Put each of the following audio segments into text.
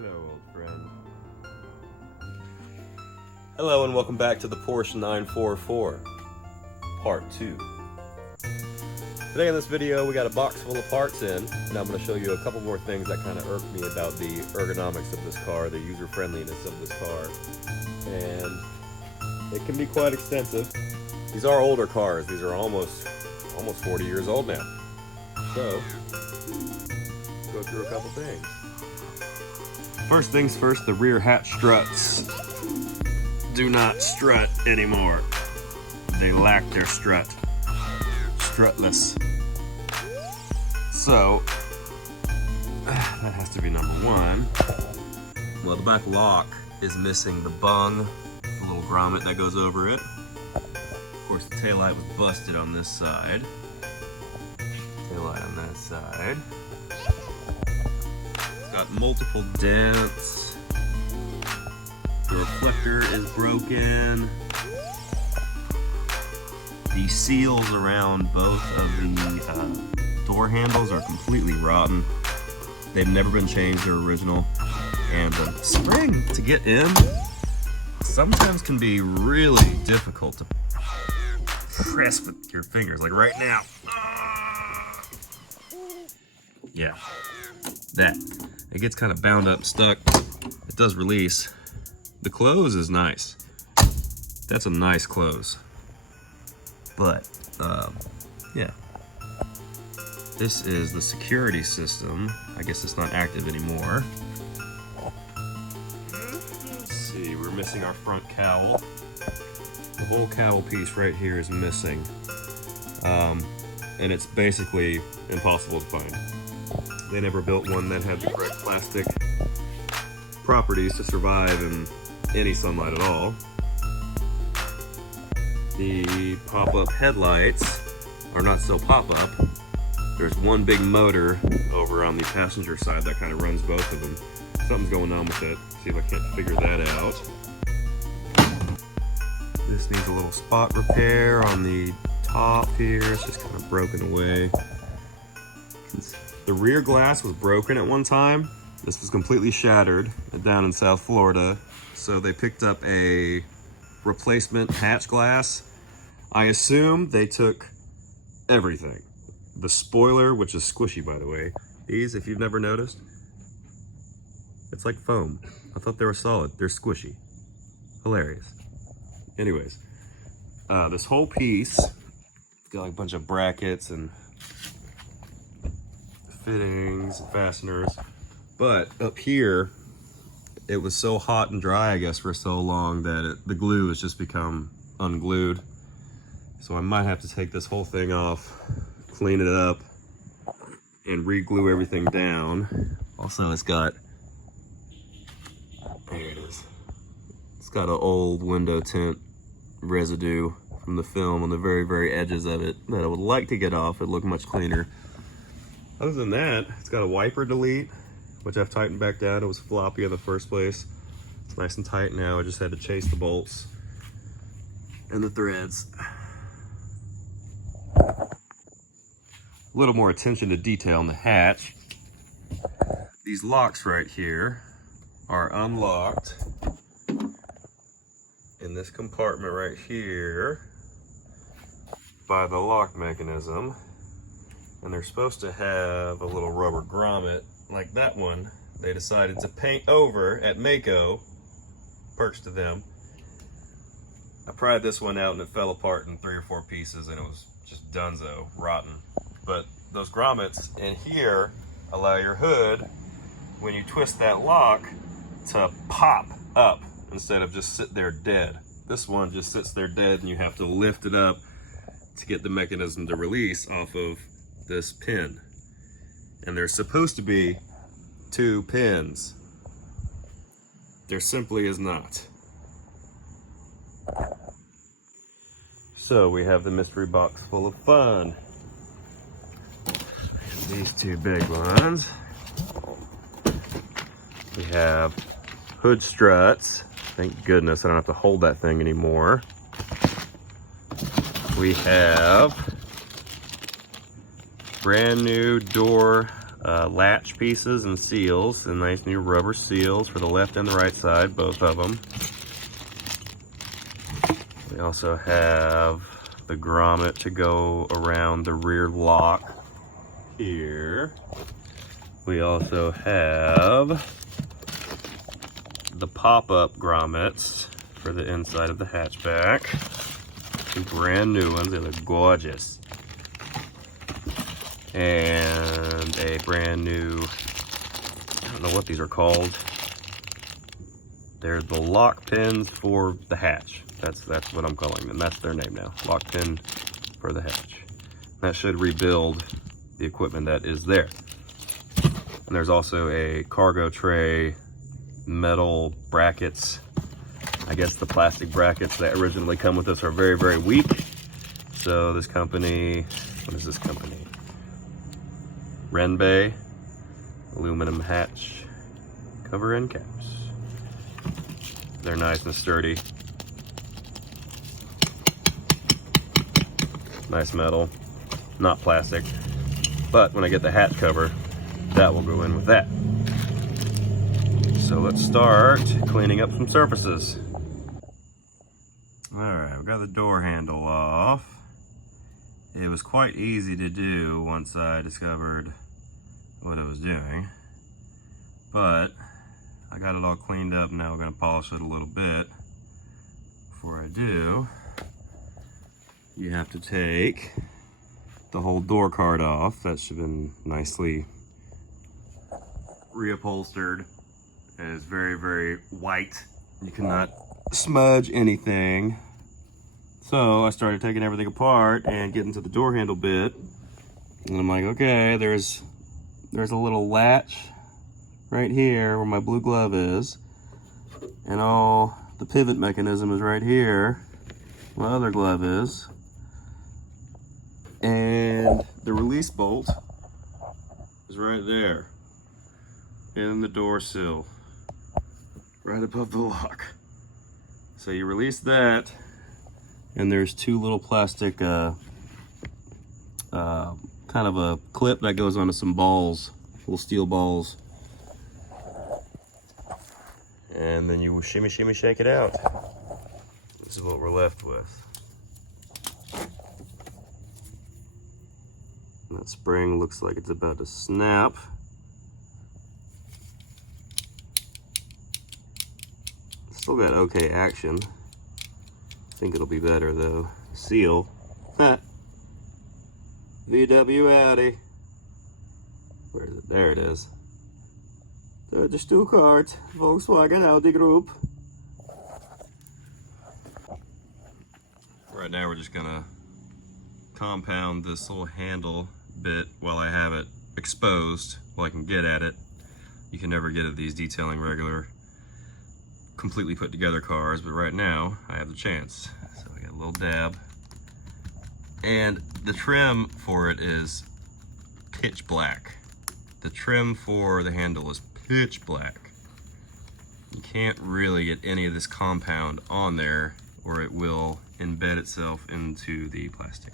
Hello, old friend. Hello and welcome back to the Porsche 944, part 2. Today in this video we got a box full of parts in, and I'm going to show you a couple more things that kind of irked me about the ergonomics of this car, the user-friendliness of this car, and it can be quite extensive. These are older cars. These are almost 40 years old now. So, let's go through a couple things. First things first, the rear hatch struts do not strut anymore. They lack their strut. Strutless. So, that has to be number one. Well, the back lock is missing the bung, the little grommet that goes over it. Of course, the taillight was busted on this side. Taillight on that side. Got multiple dents. The reflector is broken. The seals around both of the door handles are completely rotten. They've never been changed, they're original. And the spring to get in sometimes can be really difficult to press with your fingers, like right now. Yeah, that. It gets kind of bound up, stuck. It does release. The close is nice. That's a nice close. But, yeah. This is the security system. I guess it's not active anymore. Let's see, we're missing our front cowl. The whole cowl piece right here is missing. And it's basically impossible to find. They never built one that had the correct plastic properties to survive in any sunlight at all. The pop-up headlights are not so pop-up. There's one big motor over on the passenger side that kind of runs both of them. Something's going on with it. See if I can't figure that out. This needs a little spot repair on the top here. It's just kind of broken away. The rear glass was broken at one time. This was completely shattered down in South Florida. So they picked up a replacement hatch glass. I assume they took everything. The spoiler, which is squishy by the way. These, if you've never noticed, it's like foam. I thought they were solid. They're squishy. Hilarious. Anyways, this whole piece, got like a bunch of brackets and fittings, fasteners, but up here it was so hot and dry, I guess, for so long that the glue has just become unglued. So I might have to take this whole thing off, clean it up, and re-glue everything down. Also, it's got, there it is. It's got an old window tint residue from the film on the very, very edges of it that I would like to get off. It'd look much cleaner. Other than that, it's got a wiper delete, which I've tightened back down. It was floppy in the first place. It's nice and tight now. I just had to chase the bolts and the threads. A little more attention to detail in the hatch. These locks right here are unlocked in this compartment right here by the lock mechanism. And they're supposed to have a little rubber grommet like that one. They decided to paint over at Mako, perks to them. I pried this one out and it fell apart in 3 or 4 pieces and it was just dunzo, rotten. But those grommets in here allow your hood, when you twist that lock, to pop up instead of just sit there dead. This one just sits there dead and you have to lift it up to get the mechanism to release off of this pin. And there's supposed to be 2 pins. There simply is not. So we have the mystery box full of fun. And these 2 big ones. We have hood struts. Thank goodness I don't have to hold that thing anymore. We have brand new door latch pieces and seals, and nice new rubber seals for the left and the right side, both of them. We also have the grommet to go around the rear lock here. We also have the pop-up grommets for the inside of the hatchback. Some brand new ones, they look gorgeous. And a brand new, I don't know what these are called. They're the lock pins for the hatch. That's what I'm calling them. That's their name now. Lock pin for the hatch. That should rebuild the equipment that is there. And there's also a cargo tray, metal brackets. I guess the plastic brackets that originally come with this are very, very weak. So this company, what is this company? Renbei aluminum hatch cover end caps. They're nice and sturdy. Nice metal, not plastic. But when I get the hatch cover, that will go in with that. So let's start cleaning up some surfaces. All right, we've got the door handle off. It was quite easy to do once I discovered what I was doing. But I got it all cleaned up. Now we're gonna polish it a little bit. Before I do, you have to take the whole door card off. That should have been nicely reupholstered. It is very, very white. You cannot smudge anything. So I started taking everything apart and getting to the door handle bit. And I'm like, okay, there's a little latch right here where my blue glove is. And all the pivot mechanism is right here. My other glove is. And the release bolt is right there in the door sill, right above the lock. So you release that, and there's two little plastic kind of a clip that goes onto some balls, little steel balls, and then you shimmy shake it out. This is what we're left with. That spring looks like it's about to snap. Still got okay action. I think it'll be better though. Seal. VW Audi. Where is it? There it is. The Stuttgart Volkswagen Audi Group. Right now we're just gonna compound this little handle bit while I have it exposed, while I can get at it. You can never get at these detailing regular, completely put together cars, but right now I have the chance. So I got a little dab. And the trim for it is pitch black. The trim for the handle is pitch black. You can't really get any of this compound on there or it will embed itself into the plastic.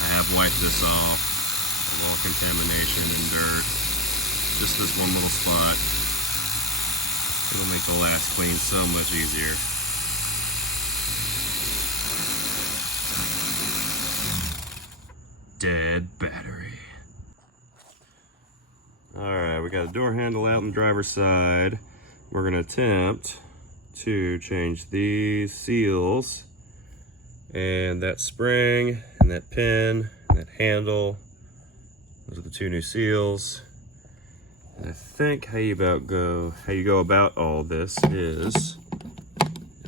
I have wiped this off of all contamination and dirt. Just this one little spot. It'll make the last clean so much easier. Dead battery. Alright, we got a door handle out on the driver's side. We're gonna attempt to change these seals and that spring and that pin and that handle. Those are the two new seals. And I think how you go about all this is,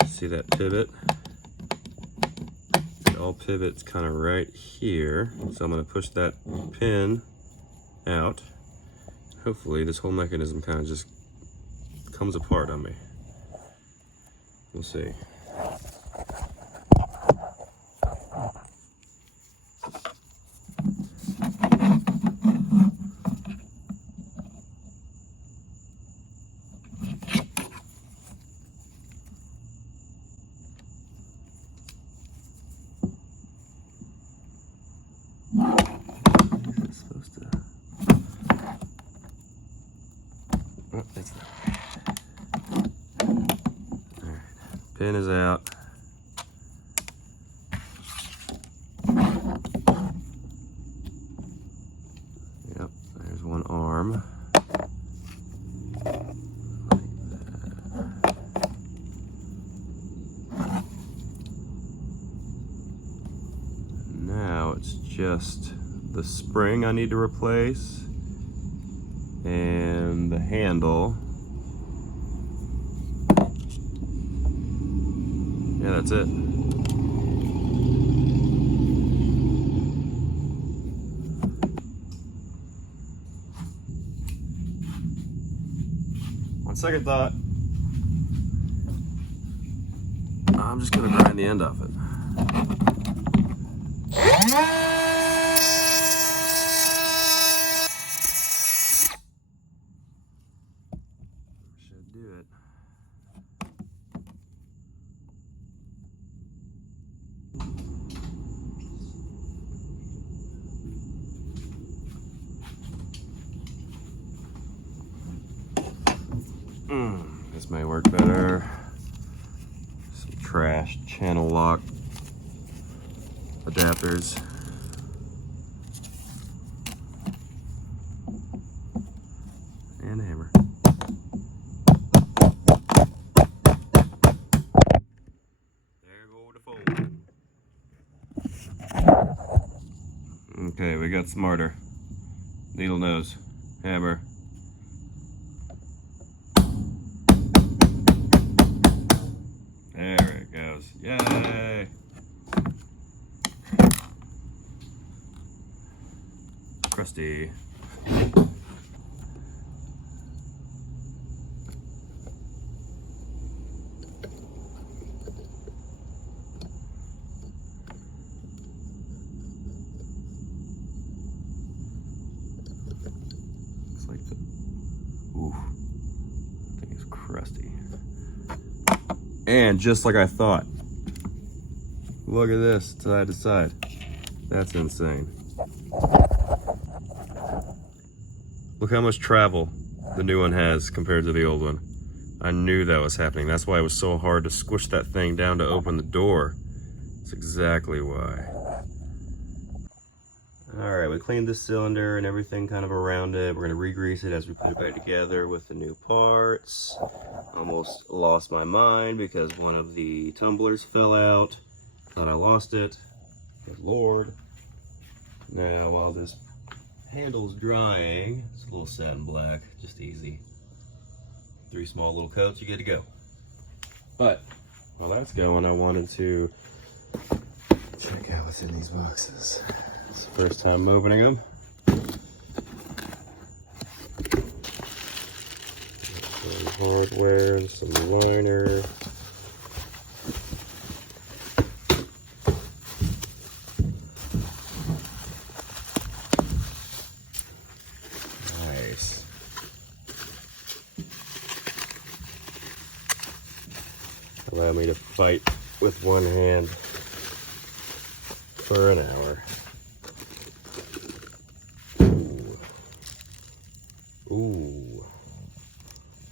see that pivot? It all pivots kind of right here. So I'm going to push that pin out. Hopefully this whole mechanism kind of just comes apart on me. We'll see. Pin is out. Yep, there's one arm. Now it's just the spring I need to replace and the handle. Yeah, that's it. On second thought, I'm just gonna grind the end off it. Should do it. This may work better. Some trash channel lock adapters. And a hammer. There go the fold. Okay, we got smarter. Needle nose, hammer. There it goes. Yay! Crusty. Looks like the oof. That thing is crusty. And just like I thought. Look at this, side to side. That's insane. Look how much travel the new one has compared to the old one. I knew that was happening. That's why it was so hard to squish that thing down to open the door. That's exactly why. All right, we cleaned the cylinder and everything kind of around it. We're gonna re-grease it as we put it back together with the new parts. Almost lost my mind because one of the tumblers fell out. Thought I lost it. Good Lord. Now, while this handle's drying, it's a little satin black, just easy. 3 small little coats, you get to go. But while that's going, I wanted to check out what's in these boxes. It's the first time opening them. Some hardware and some liner. Nice. Allow me to fight with one hand for an hour. Ooh.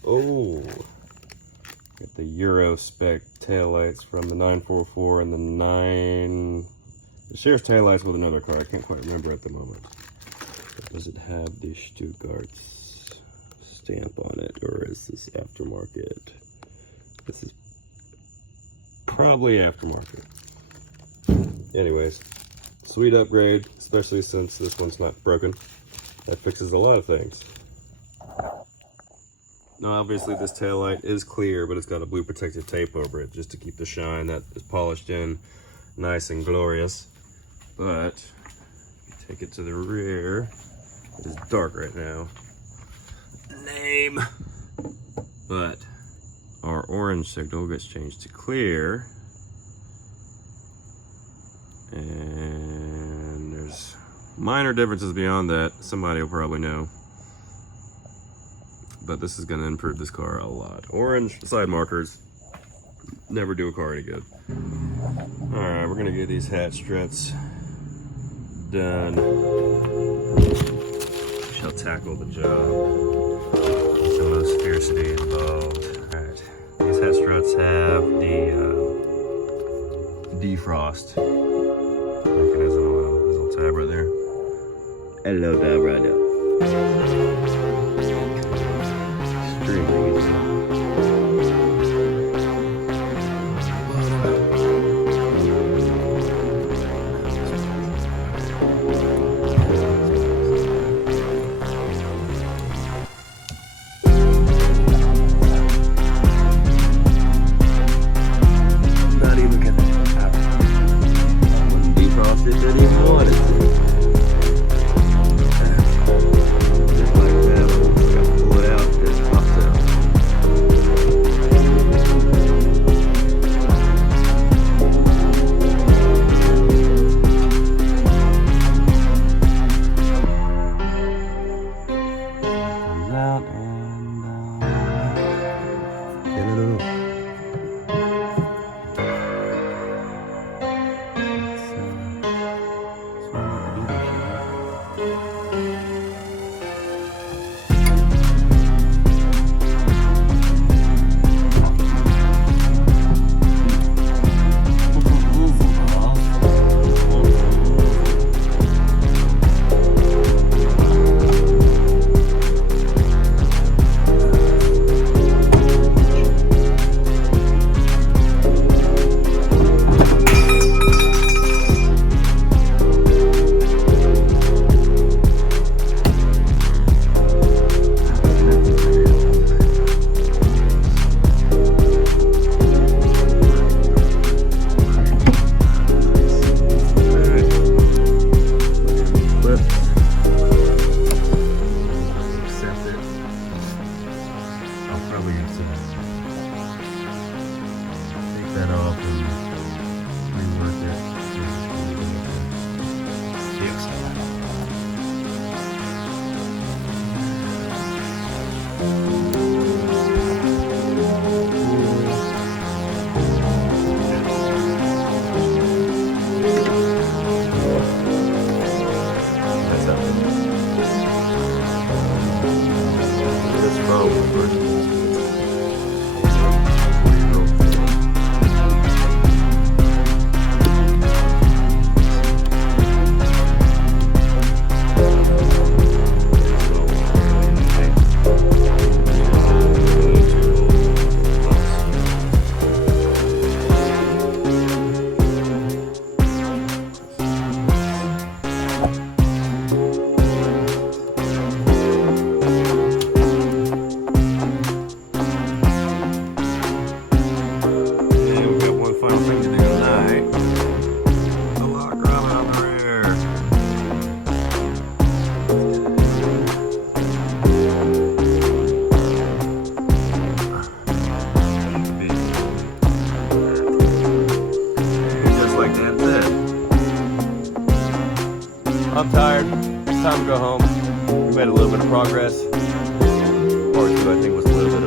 Oh. Got the Euro spec taillights from the 944 and the 9. It shares taillights with another car. I can't quite remember at the moment. But does it have the Stuttgart stamp on it, or is this aftermarket? This is probably aftermarket. Anyways, sweet upgrade, especially since this one's not broken. That fixes a lot of things. Now obviously this taillight is clear, but it's got a blue protective tape over it just to keep the shine that is polished in nice and glorious. But if you take it to the rear, it is dark right now. Name. But our orange signal gets changed to clear. And there's minor differences beyond that. Somebody will probably know. But this is going to improve this car a lot. Orange side markers never do a car any good. Alright, we're going to get these hatch struts done. Shall tackle the job. Some most fiercity involved. Alright, these test struts have the defrost mechanism on them. There's a little tab right there. Hello, tab right there. Extremely easy. I'm tired. It's time to go home. We made a little bit of progress. Part 2, I think, was a little bit